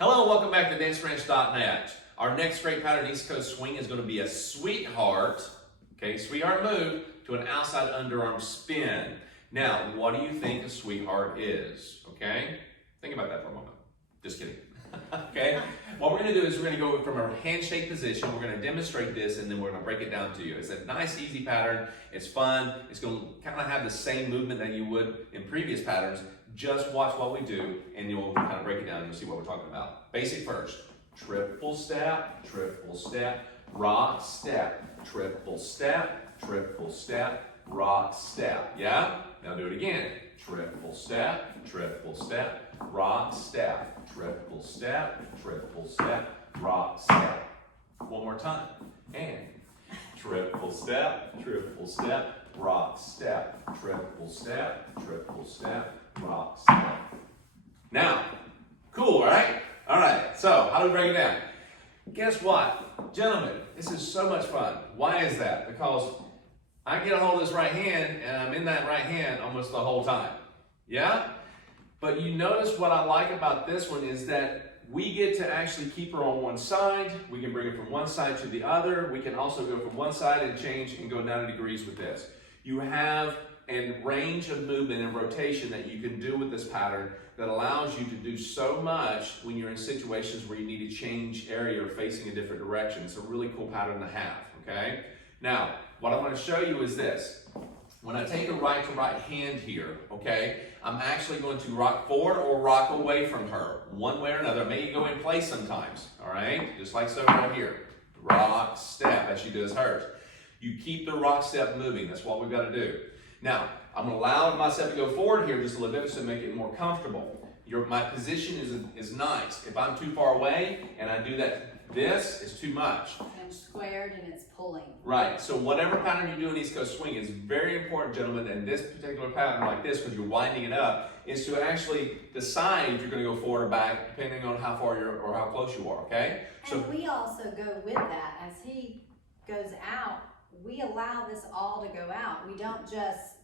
Hello and welcome back to DanceRanch.net. Our next great pattern, East Coast Swing, is going to be a sweetheart, sweetheart move to an outside underarm spin. Now, what do you think a sweetheart is? Think about that for a moment. Just kidding. What we're going to do is we're going to go from a handshake position. We're going to demonstrate this and then we're going to break it down to you. It's a nice, easy pattern. It's fun. It's going to kind of have the same movement that you would in previous patterns. Just watch what we do and you'll kind of break it down and you'll see what we're talking about. Basic first. Triple step, rock step, triple step, rock step. Yeah? Now do it again. Triple step, rock step, triple step, rock step. One more time. And triple step, rock step, triple step, rock step. Now, cool, right? All right, so how do we break it down? Guess what? Gentlemen, this is so much fun. Why is that? Because I get a hold of this right hand and I'm in that right hand almost the whole time. Yeah? But you notice what I like about this one is that we get to actually keep her on one side. We can bring her from one side to the other. We can also go from one side and change and go 90 degrees with this. You have a range of movement and rotation that you can do with this pattern that allows you to do so much when you're in situations where you need to change area or facing a different direction. It's a really cool pattern to have, okay? Now, what I'm going to show you is this. When I take a right to right hand here, I'm actually going to rock forward or rock away from her, one way or another. I may go in place sometimes, all right? Just like so right here. Rock, step, as she does hers. You keep the rock step moving. That's what we've got to do. Now, I'm going to allow myself to go forward here just a little bit to make it more comfortable. My position is nice. If I'm too far away and I do that, this is too much. I'm squared and it's pulling. Right, so whatever pattern you do in East Coast Swing is very important, gentlemen, and this particular pattern like this, because you're winding it up, is to actually decide if you're going to go forward or back, depending on how far you're or how close you are, okay? And we also go with that. As he goes out, we allow this all to go out. We don't just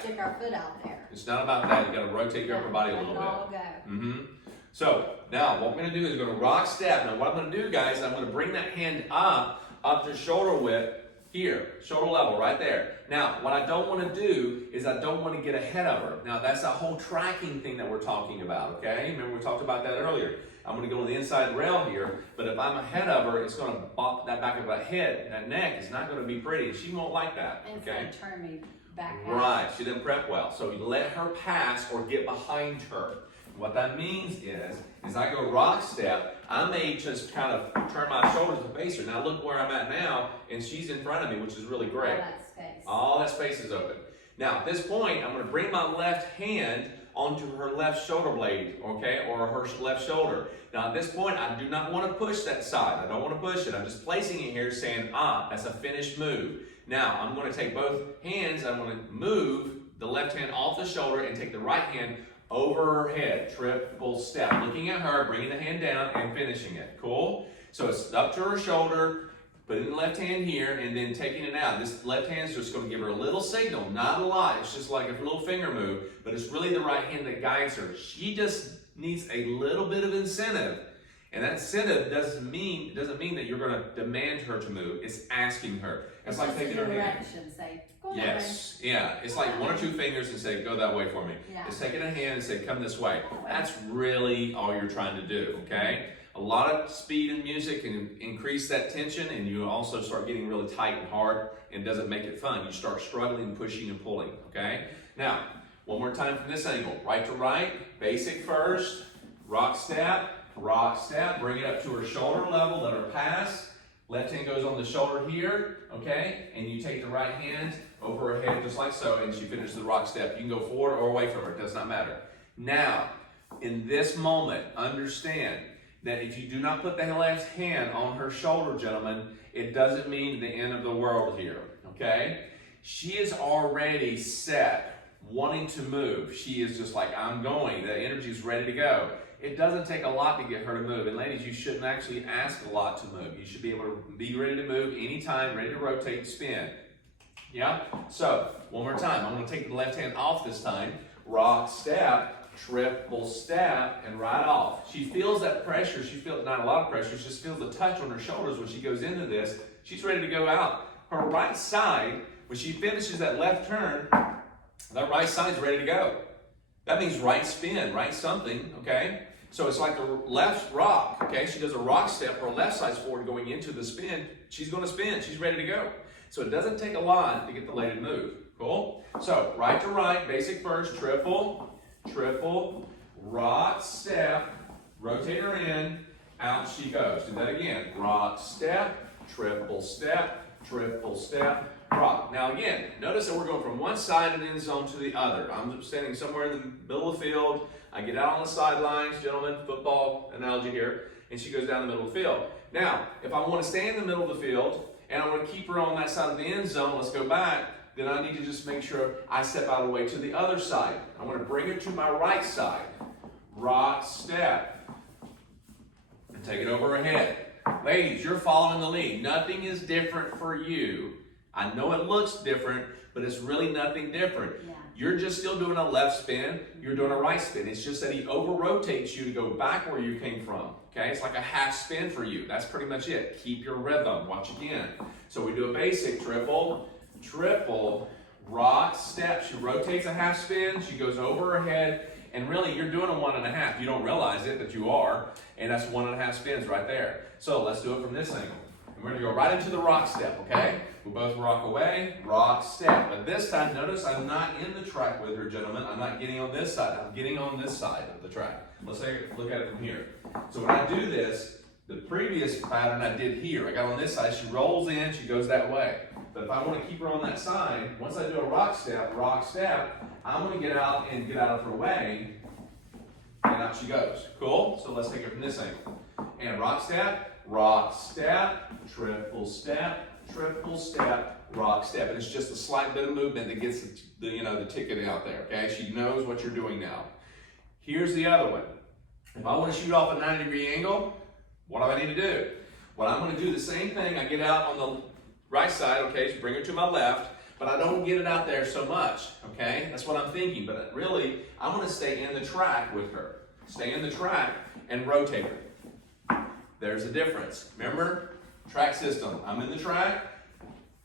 stick our foot out there. It's not about that. You got to rotate your upper body a little bit. All go. So now what we're going to do is we're going to rock step. Now what I'm going to do, guys, I'm going to bring that hand up to shoulder width here, shoulder level right there. Now what I don't want to do is I don't want to get ahead of her. Now that's a whole tracking thing that we're talking about, okay? Remember we talked about that earlier. I'm going to go on the inside rail here, but if I'm ahead of her, it's going to bop that back of her head. That neck is not going to be pretty. She won't like that, And okay? it's going to turn me back out. Right, she didn't prep well. So you let her pass or get behind her. What that means is I go rock step, I may just kind of turn my shoulders to face her. Now look where I'm at now, and she's in front of me, which is really great. All that space. All that space is open. Now at this point, I'm going to bring my left hand onto her left shoulder blade, or her left shoulder. Now at this point, I do not want to push that side. I don't want to push it. I'm just placing it here saying, that's a finished move. Now I'm going to take both hands, I'm going to move the left hand off the shoulder and take the right hand over her head, triple step. Looking at her, bringing the hand down and finishing it. Cool? So it's up to her shoulder, putting the left hand here and then taking it out. This left hand is just going to give her a little signal, not a lot. It's just like a little finger move, but it's really the right hand that guides her. She just needs a little bit of incentive. And that incentive doesn't mean that you're going to demand her to move. It's asking her. It's like taking her hand. Say, go yes, yeah. It's like one or two fingers and say, go that way for me. Yeah. It's taking a hand and say, come this way. That's really all you're trying to do, okay? A lot of speed in music can increase that tension, and you also start getting really tight and hard, and it doesn't make it fun. You start struggling, pushing, and pulling, okay? Now, one more time from this angle. Right to right, basic first, rock step, bring it up to her shoulder level, let her pass. Left hand goes on the shoulder here, okay? And you take the right hand over her head just like so, and she finishes the rock step. You can go forward or away from her, it does not matter. Now, in this moment, understand that if you do not put the left hand on her shoulder, gentlemen, it doesn't mean the end of the world here, okay? She is already set, wanting to move. She is just like, I'm going. The energy is ready to go. It doesn't take a lot to get her to move. And ladies, you shouldn't actually ask a lot to move. You should be able to be ready to move anytime, ready to rotate and spin. Yeah? So, one more time. I'm going to take the left hand off this time. Rock, step, triple step, and right off. She feels that pressure. She feels not a lot of pressure. She just feels the touch on her shoulders when she goes into this. She's ready to go out. Her right side, when she finishes that left turn, that right side's ready to go. That means right spin, right something, okay? So it's like the left rock, okay? She does a rock step, her left side's forward going into the spin. She's gonna spin, she's ready to go. So it doesn't take a lot to get the lady to move, cool? So right to right, basic first, triple, triple, rock, step, rotate her in, out she goes. Do that again, rock, step, triple step, rock. Now again, notice that we're going from one side of the end zone to the other. I'm standing somewhere in the middle of the field. I get out on the sidelines, gentlemen, football analogy here, and she goes down the middle of the field. Now, if I want to stay in the middle of the field, and I want to keep her on that side of the end zone, let's go back, then I need to just make sure I step out of the way to the other side. I want to bring her to my right side. Rock, step, and take it over her head. Ladies, you're following the lead. Nothing is different for you. I know it looks different, but it's really nothing different. Yeah. You're just still doing a left spin, you're doing a right spin. It's just that he over-rotates you to go back where you came from, okay? It's like a half spin for you. That's pretty much it. Keep your rhythm. Watch again. So we do a basic triple, triple, rock, step. She rotates a half spin, she goes over her head, and really you're doing a 1.5. You don't realize it, but you are, and that's 1.5 spins right there. So let's do it from this angle. And we're gonna go right into the rock step, okay? We both rock away, rock, step. But this time, notice I'm not in the track with her, gentlemen. I'm not getting on this side. I'm getting on this side of the track. Let's look at it from here. So when I do this, the previous pattern I did here, I got on this side, she rolls in, she goes that way. But if I want to keep her on that side, once I do a rock step, I'm going to get out of her way, and out she goes. Cool? So let's take it from this angle. And rock, step, triple step, rock, step. And it's just a slight bit of movement that gets the ticket out there, okay? She knows what you're doing now. Here's the other one. If I want to shoot off a 90-degree angle, what do I need to do? Well, I'm going to do the same thing. I get out on the right side, okay, so bring her to my left, but I don't get it out there so much, okay? That's what I'm thinking, but really, I'm going to stay in the track with her. Stay in the track and rotate her. There's a difference. Remember, track system. I'm in the track,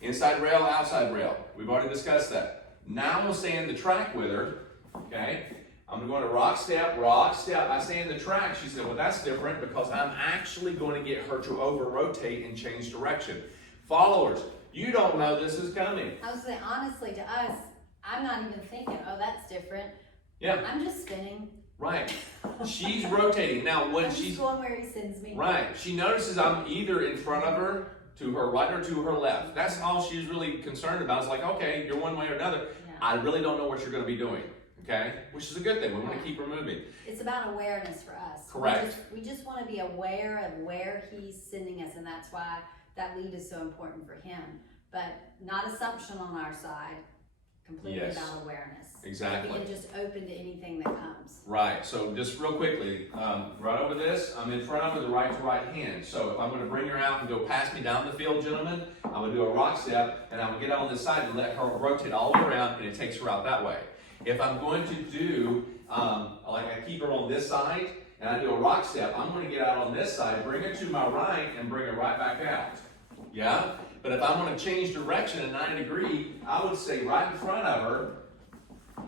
inside rail, outside rail. We've already discussed that. Now I'm going to stay in the track with her, okay? I'm going to rock, step. I stay in the track. She said, well, that's different because I'm actually going to get her to over-rotate and change direction. Followers, you don't know this is coming. I was saying, honestly, to us, I'm not even thinking, oh, that's different. Yeah. I'm just spinning. Right. She's rotating. Now, when she's going where he sends me. Right. She notices I'm either in front of her, to her right, or to her left. That's all she's really concerned about. It's like, okay, you're one way or another. Yeah. I really don't know what you're going to be doing. Okay? Which is a good thing. We want to keep her moving. It's about awareness for us. Correct. We just want to be aware of where he's sending us, and that's why that lead is so important for him. But not assumption on our side, completely about awareness. Exactly. And just open to anything that comes. Right. So just real quickly, right over this, I'm in front of her the right to right hand. So if I'm going to bring her out and go past me down the field, gentlemen, I'm going to do a rock step, and I'm going to get on this side and let her rotate all the way around, and it takes her out that way. If I'm going to do, like I keep her on this side, and I do a rock step, I'm going to get out on this side, bring her to my right, and bring her right back out. Yeah? But if I'm going to change direction at 90 degrees, I would stay right in front of her,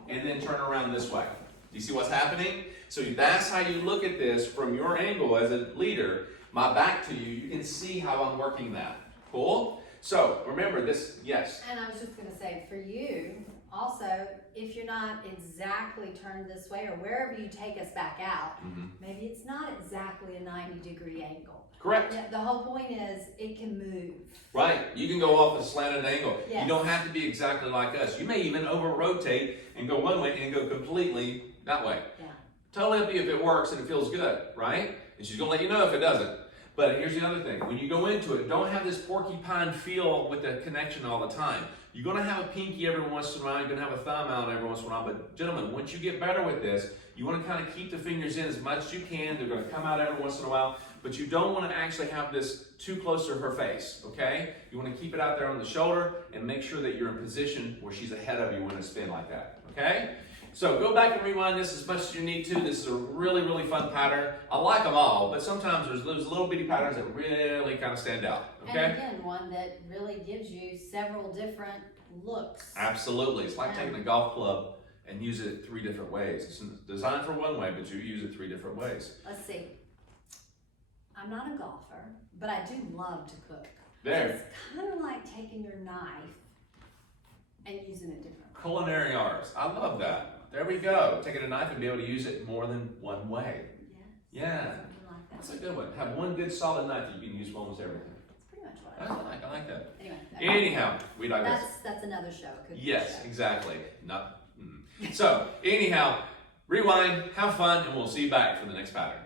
and then turn around this way. Do you see what's happening? So that's how you look at this from your angle as a leader, my back to you. You can see how I'm working that. Cool? So remember this, yes? And I was just going to say, for you, also, if you're not exactly turned this way, or wherever you take us back out, maybe it's not exactly a 90-degree angle. Correct. The whole point is it can move. Right. You can go off a slanted angle. Yes. You don't have to be exactly like us. You may even over-rotate and go one way and go completely that way. Yeah. Totally up to you if it works and it feels good, right? And she's going to let you know if it doesn't. But here's the other thing. When you go into it, don't have this porcupine feel with the connection all the time. You're going to have a pinky every once in a while. You're going to have a thumb out every once in a while. But gentlemen, once you get better with this, you want to kind of keep the fingers in as much as you can. They're going to come out every once in a while. But you don't want to actually have this too close to her face, okay? You want to keep it out there on the shoulder and make sure that you're in position where she's ahead of you when it's spin like that, okay? So go back and rewind this as much as you need to. This is a really, really fun pattern. I like them all, but sometimes there's those little bitty patterns that really kind of stand out. Okay? And again, one that really gives you several different looks. Absolutely. It's like taking a golf club and use it 3 different ways. It's designed for one way, but you use it 3 different ways. Let's see. I'm not a golfer, but I do love to cook. There. It's kind of like taking your knife and using it differently. Culinary arts. I love that. There we go. Taking a knife and be able to use it more than one way. Yeah. Something like that. That's a good one. Have one good solid knife that you can use for almost everything. That's pretty much what I like that. Anyway. Anyhow, we digress. That's another show. Yes, exactly. Not. So, anyhow, rewind, have fun, and we'll see you back for the next pattern.